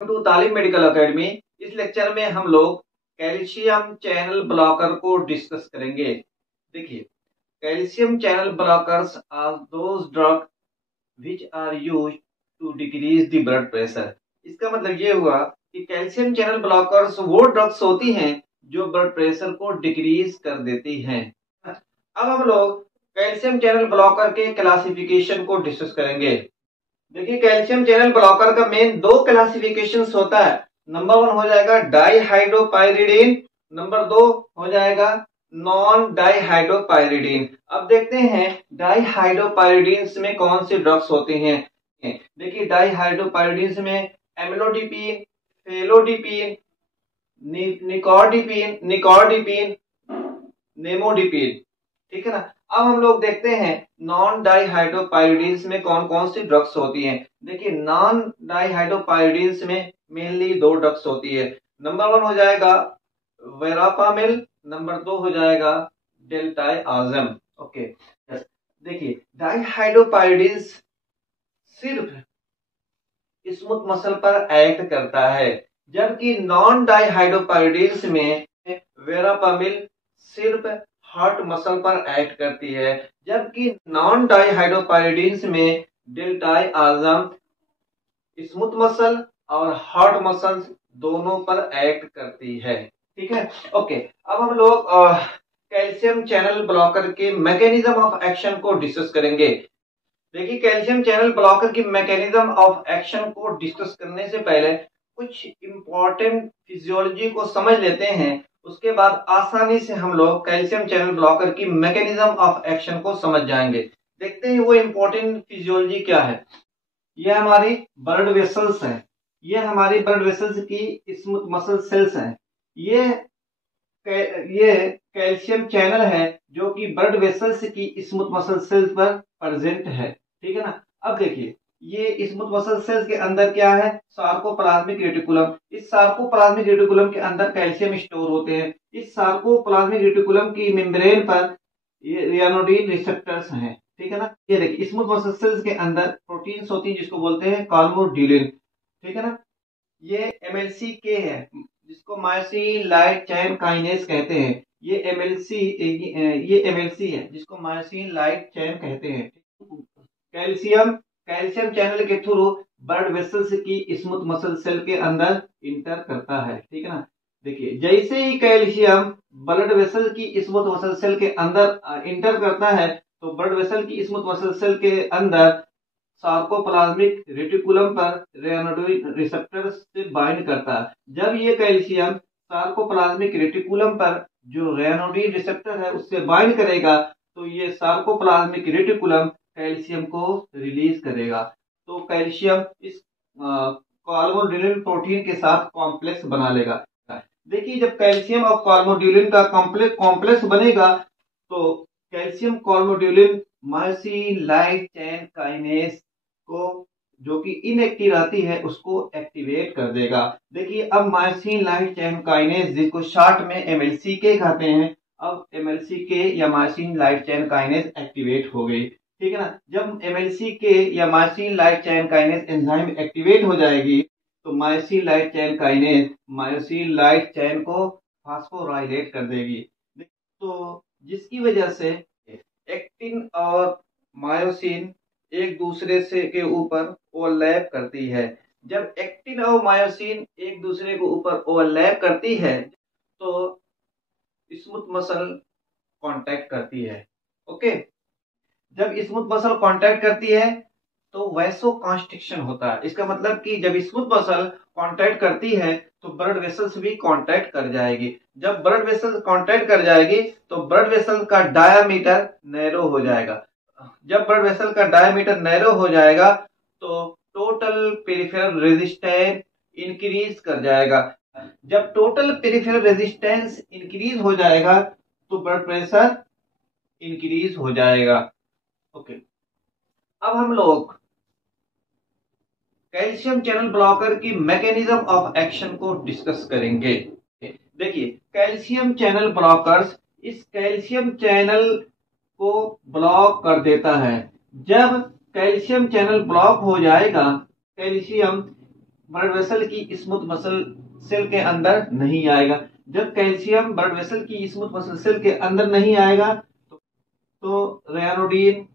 To तालीम medical academy. इस lecture में हम लोग कैल्शियम चैनल ब्लॉकर को डिस्कस करेंगे। देखिए, calcium channel blockers are those drug which are used to decrease the blood pressure. इसका मतलब ये हुआ कि कैल्शियम चैनल ब्लॉकर्स वो ड्रग्स होती हैं जो ब्लड प्रेशर को डिक्रीज कर देती हैं। अब हम लोग कैल्शियम चैनल ब्लॉकर के क्लासिफिकेशन को डिस्कस करेंगे। देखिए, कैल्शियम चैनल ब्लॉकर का मेन दो क्लासिफिकेशन होता है। नंबर 1 हो जाएगा डाईहाइड्रोपाइरिडीन, नंबर 2 हो जाएगा नॉन डाईहाइड्रोपाइरिडीन। अब देखते हैं डाईहाइड्रोपाइरिडीन में कौन सी ड्रग्स होती हैं। देखिए, डाईहाइड्रोपाइरिडीन में एमिलोडिपिन, फेलोडिपिन, निकॉर्डिपिन, नेमोडिपिन, ठीक है ना। अब हम लोग देखते हैं नॉन डाईहाइड्रोपाइरिडीन्स में कौन कौन सी ड्रग्स होती हैं। देखिए, नॉन डाईहाइड्रोपाइरिडीन्स में मेनली दो ड्रग्स होती है। नंबर 1 हो जाएगा वेरापामिल, नंबर 2 हो जाएगा डेल्टाइआज़म। ओके, देखिए, डाईहाइड्रोपाइरिडीन्स सिर्फ स्मूथ मसल पर एक्ट करता है, जबकि नॉन डाईहाइड्रोपाइरिडीन्स में वेरापामिल सिर्फ हार्ट मसल पर एक्ट करती है, जबकि नॉन डाईहाइड्रोपाइरिडीन्स में डेल्टाइआज़म स्मूथ मसल और हार्ट मसल दोनों पर एक्ट करती है। ठीक है, ओके। अब हम लोग कैल्शियम चैनल ब्लॉकर के मैकेनिज्म ऑफ एक्शन को डिस्कस करेंगे। देखिए, कैल्शियम चैनल ब्लॉकर की मैकेनिज्म ऑफ एक्शन को डिस्कस करने से पहले कुछ इंपॉर्टेंट फिजियोलॉजी को समझ लेते हैं। उसके बाद आसानी से हम लोग कैल्शियम चैनल ब्लॉकर की मैकेनिज्म ऑफ एक्शन को समझ जाएंगे। देखते हैं वो इंपॉर्टेंट फिजियोलॉजी क्या है। यह हमारी ब्लड वेसल्स हैं, ये हमारी ब्लड वेसल्स की स्मूथ मसल सेल्स हैं। ये कैल्शियम चैनल है जो कि ब्लड वेसल्स की स्मूथ मसल सेल्स पर प्रेजेंट है। ठीक है ना। अब देखिए, ये स्मूथ मसल सेल्स के अंदर क्या है, सार्कोप्लाज्मिक रेटिकुलम। इस सार्कोप्लाज्मिक रेटिकुलम के अंदर कैल्शियम स्टोर होते हैं। इस सार्कोप्लाज्मिक रेटिकुलम की मेम्ब्रेन पर ये रियानोडिन रिसेप्टर्स हैं। ठीक है ना। ये देखिए, स्मूथ मसल सेल्स के अंदर प्रोटीन्स होती है जिसको बोलते हैं कॉलमोड्यूलिन। ठीक है ना। ये एमएलसी के है जिसको मायोसिन लाइट चैन काइनेज कहते हैं। ये एमएलसी है जिसको मायोसिन लाइट चैन कहते हैं। कैल्शियम कैल्शियम चैनल के थ्रू ब्लड वेसल्स की स्मूथ मसल सेल के अंदर इंटर करता है। ठीक है ना। देखिए, जैसे ही कैल्शियम ब्लड वेसल की स्मूथ मसल सेल के अंदर इंटर करता है तो ब्लड वेसल की स्मूथ मसल सेल के अंदर सार्कोप्लाज्मिक रेटिकुलम पर रेयानोडिन रिसेप्टर से बाइंड करता है। जब ये कैल्शियम सार्कोप्लाज्मिक रेटिकुलम पर जो रेयानोडिन रिसेप्टर है उससे बाइंड करेगा तो ये सार्कोप्लाज्मिक रेटिकुलम कैल्शियम को रिलीज करेगा। तो कैल्शियम इस कॉलमोड्यूलिन प्रोटीन के साथ कॉम्प्लेक्स बना लेगा। देखिए, जब कैल्शियम और कॉलमोड्यूलिन का कॉम्प्लेक्स बनेगा तो calcium calmodulin myosin light chain kinase को जो कि इनएक्टिव रहती है उसको एक्टिवेट कर देगा। देखिए, अब मायोसिन लाइट चैन काइनेज जिसको शॉर्ट में एमएलसी के कहते हैं, अब एमएलसी के या myosin light chain kinase activate हो गई। ठीक है ना। जब एमएलसी के या myosin light chain kinase enzyme activate हो जाएगी तो myosin light chain kinase myosin light चैन को फास्फोराइलेट कर देगी। तो जिसकी वजह से एक्टिन और मायोसिन एक दूसरे से के ऊपर ओवरलैप करती है। जब एक्टिन और मायोसिन एक दूसरे के ऊपर ओवरलैप करती है तो स्मूथ मसल कांटेक्ट करती है। ओके, जब स्मूथ मसल कांटेक्ट करती है तो वैसो कॉन्स्ट्रिक्शन होता है। इसका मतलब कि जब स्मूथ मसल कांटेक्ट करती है तो ब्लड वेसल्स भी कांटेक्ट कर जाएगी। जब ब्लड वेसल्स कांटेक्ट कर जाएगी तो ब्लड वेसल का डायामीटर नैरो हो जाएगा। जब ब्लड वेसल का डायामीटर नैरो हो जाएगा तो टोटल पेरिफेरल रेजिस्टेंस इंक्रीज कर जाएगा। जब टोटल पेरिफेरल रेजिस्टेंस इंक्रीज हो जाएगा तो ब्लड प्रेशर इंक्रीज हो जाएगा। ओके, अब हम लोग कैल्शियम चैनल ब्लॉकर की मैकेनिज्म ऑफ एक्शन को डिस्कस करेंगे। देखिए, कैल्शियम चैनल ब्लॉकर्स इस कैल्शियम चैनल को ब्लॉक कर देता है। जब कैल्शियम चैनल ब्लॉक हो जाएगा, कैल्शियम ब्लड वेसल की स्मूथ मसल सेल के अंदर नहीं आएगा। जब कैल्शियम ब्लड वेसल की स्मूथ मसल सेल के अंदर नहीं आएगा तो रेयानोडिन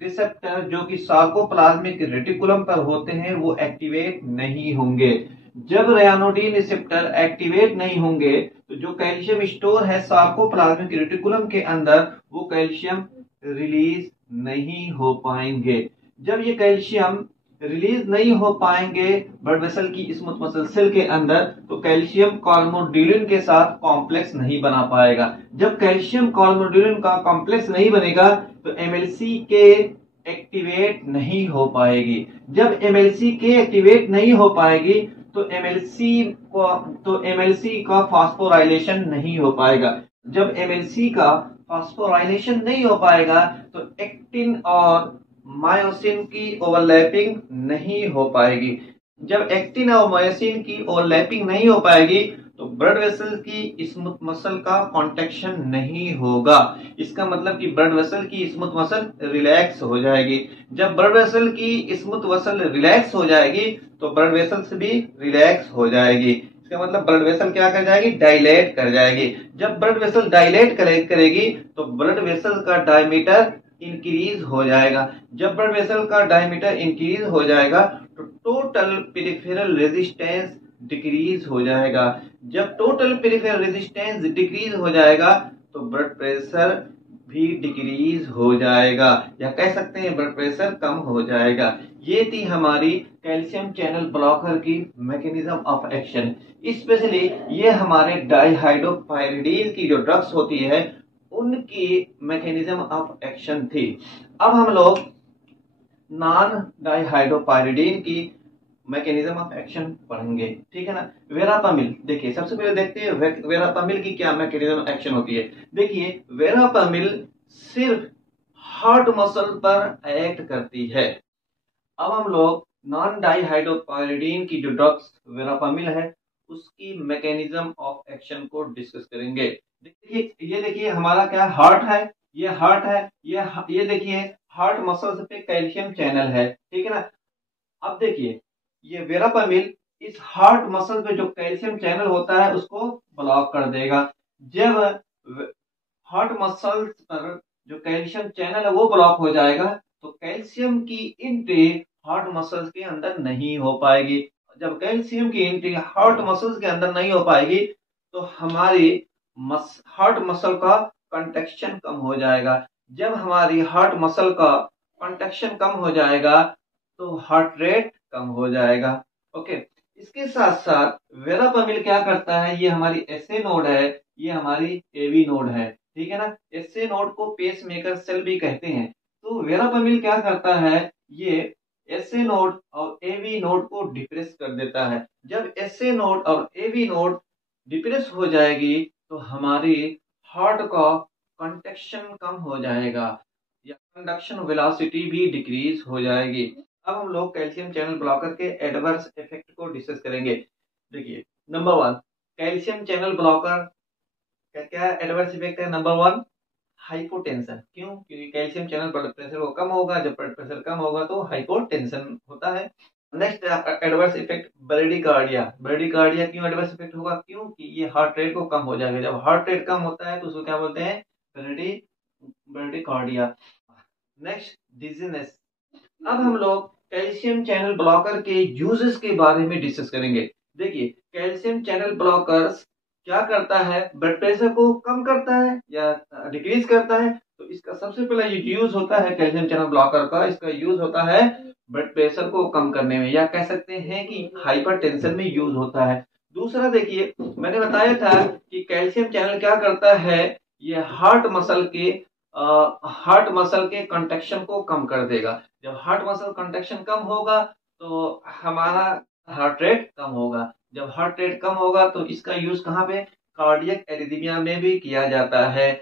रिसेप्टर जो कि सार्कोप्लाज्मिक रेटिकुलम पर होते हैं वो एक्टिवेट नहीं होंगे। जब रेयानोडिन रिसेप्टर एक्टिवेट नहीं होंगे तो जो कैल्शियम स्टोर है सार्कोप्लाज्मिक रेटिकुलम के अंदर वो कैल्शियम रिलीज नहीं हो पाएंगे। जब ये कैल्शियम रिलीज नहीं हो पाएंगे ब्लड वेसल की स्मूथ मसल सेल के अंदर तो कैल्शियम कॉलमोड्यूलिन के साथ कॉम्प्लेक्स नहीं बना पाएगा। जब कैल्शियम कॉलमोड्यूलिन का कॉम्प्लेक्स नहीं बनेगा तो एमएलसी के एक्टिवेट नहीं हो पाएगी। जब एमएलसी के एक्टिवेट नहीं हो पाएगी तो एमएलसी का फास्फोराइलेशन नहीं हो पाएगा। जब एमएलसी का फास्फोराइलेशन नहीं हो पाएगा तो एक्टिन और मायोसिन की ओवरलैपिंग नहीं हो पाएगी। जब एक्टिन और मायोसिन की ओवरलैपिंग नहीं हो पाएगी तो ब्लड वेसल की स्मूथ मसल का कॉन्ट्रैक्शन नहीं होगा। इसका मतलब कि ब्लड वेसल की स्मूथ मसल रिलैक्स हो जाएगी। जब ब्लड वेसल की स्मूथ मसल रिलैक्स हो जाएगी तो ब्लड वेसल भी रिलैक्स हो जाएगी। इसका मतलब ब्लड वेसल क्या कर जाएगी, डायलेट कर जाएगी। जब ब्लड वेसल डायलेट करेगी तो ब्लड वेसल का डायमीटर इंक्रीज हो जाएगा। जब ब्लड वेसल का डायमीटर इंक्रीज हो जाएगा तो टोटल पेरिफेरल रेजिस्टेंस डिक्रीज हो जाएगा। जब टोटल पेरिफेरल रेजिस्टेंस डिक्रीज हो जाएगा तो ब्लड प्रेशर भी डिक्रीज हो जाएगा, या कह सकते हैं ब्लड प्रेशर कम हो जाएगा। ये थी हमारी कैल्शियम चैनल ब्लॉकर की मैकेनिज्म ऑफ एक्शन। स्पेशली ये हमारे डाइहाइड्रोपायरिडीन की जो ड्रग्स होती है उनकी मैकेनिज्म ऑफ एक्शन थी। अब हम लोग नॉन डाइहाइड्रोपायरिडीन की मैकेनिज्म ऑफ एक्शन पढ़ेंगे, ठीक है ना। वेरापामिल, देखिए सबसे पहले देखते हैं वेरापामिल की क्या मैकेनिज्म एक्शन होती है। देखिए वेरापामिल सिर्फ हार्ट मसल पर एक्ट करती है। अब हम लोग नॉन डाइहाइड्रोपायरिडीन की जो ड्रग्स वेरापामिल है उसकी मैकेनिज्म ऑफ एक्शन को डिस्कस करेंगे। ये देखिए हमारा क्या हार्ट है, ये हार्ट है, ये देखिए हार्ट मसल पे कैल्शियम चैनल है, ठीक है ना। अब देखिए ये वेरापामिल इस हार्ट मसल पे जो कैल्शियम चैनल होता है उसको ब्लॉक कर देगा। जब हार्ट मसल पर जो कैल्शियम चैनल है वो ब्लॉक हो जाएगा तो कैल्शियम की एंट्री हार्ट मसल्स के अंदर नहीं हो पाएगी। जब कैल्शियम की एंट्री हार्ट मसल्स के अंदर नहीं हो पाएगी तो हमारी हार्ट मसल का कंट्रैक्शन कम हो जाएगा। जब हमारी हार्ट मसल का कंट्रैक्शन कम हो जाएगा तो हार्ट रेट कम हो जाएगा। ओके, इसके साथ साथ वेरापामिल क्या करता है, ये हमारी एसए नोड है, ये हमारी एवी नोड है, ठीक है ना। एसए नोड को पेस मेकर सेल भी कहते हैं। तो वेरापामिल क्या करता है, ये एसए नोड और एवी नोड को डिप्रेस कर देता है। जब एसए नोड और एवी नोड डिप्रेस हो जाएगी तो हमारी हार्ट का कंट्रैक्शन कम हो जाएगा या कंडक्शन वेलोसिटी भी डिक्रीज हो जाएगी। अब हम लोग कैल्शियम चैनल ब्लॉकर के एडवर्स इफेक्ट को डिस्कस करेंगे। देखिए नंबर 1 कैल्शियम चैनल ब्लॉकर का क्या एडवर्स इफेक्ट है। Number 1 hypotension. क्यों? क्योंकि कैल्शियम चैनल ब्लड प्रेशर को कम होगा, जब ब्लड प्रेशर कम होगा तो हाइपोटेंशन होता है। Next adverse effect bradycardia. Bradycardia क्यों एडवर्स इफेक्ट होगा? क्योंकि ये हार्ट रेट को कम हो जाएगा। जब हार्ट रेट कम होता है तो उसको क्या बोलते हैं, ब्रेडिकार्डिया। Next dizziness. अब हम लोग कैल्शियम चैनल ब्लॉकर के यूजेस के बारे में डिस्कस करेंगे। देखिए कैल्शियम चैनल ब्लॉकर्स क्या करता है, ब्लड प्रेशर को कम करता है या डिक्रीज करता है। तो इसका सबसे पहला यूज होता है कैल्शियम चैनल ब्लॉकर का, इसका यूज होता है ब्लड प्रेशर को कम करने में, या कह सकते हैं कि हाइपरटेंशन में यूज होता है। दूसरा देखिए मैंने बताया था कि कैल्शियम चैनल क्या करता है, ये हार्ट मसल के कंट्रैक्शन को कम कर देगा। जब हार्ट मसल कंट्रैक्शन कम होगा तो हमारा हार्ट रेट कम होगा। जब हार्ट रेट कम होगा तो इसका यूज कहाँ पे, कार्डियक एरिथमिया में भी किया जाता है,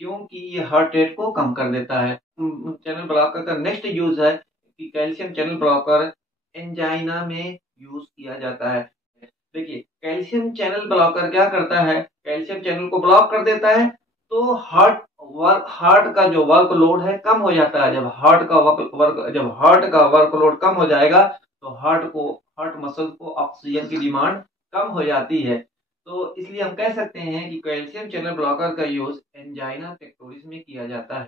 क्योंकि ये हार्ट रेट को कम कर देता है। चैनल ब्लॉकर का नेक्स्ट यूज है कि कैल्शियम चैनल ब्लॉकर एंजाइना में यूज किया जाता है। देखिए कैल्शियम चैनल ब्लॉकर क्या करता है, कैल्शियम चैनल को ब्लॉक कर देता है तो हार्ट का जो वर्कलोड है कम हो जाता है। जब हार्ट का वर्कलोड कम हो जाएगा तो हार्ट मसल को ऑक्सीजन की डिमांड कम हो जाती है। तो इसलिए हम कह सकते हैं कि कैल्शियम चैनल ब्लॉकर का यूज एंजाइना पेक्टोरिस में किया जाता है।